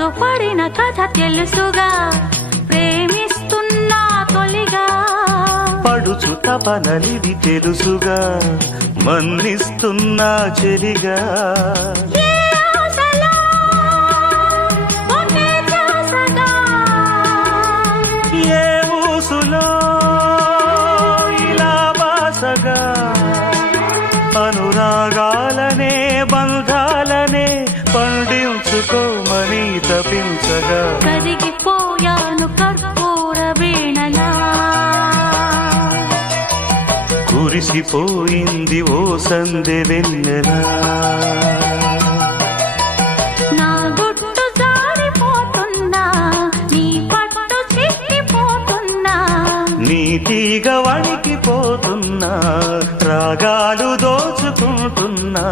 మనసుతో పడిన కథ తెలుసుగా, ప్రేమిస్తున్నా తొలిగా. పడుచు తపనలిది తెలుసుగా, మన్నిస్తున్నా చెలిగా. ఏ ఆశలో ఒకే ధ్యాసగా, ఏ ఊసులో ఇలా బాసగా. అనురాగాలనే బంధాలనే పండించుకోమని తపించగా. కరిగిపోయాను కర్పూర వీణలా, కురిసిపోయింది ఓ సందె వెన్నెలా. నా గుట్టు జారిపోతున్నా, నీ పట్టు చిక్కిపోతున్నా. నీ తీగ వణికిపోతున్నా, రాగాలు దోచుకుంటున్నా.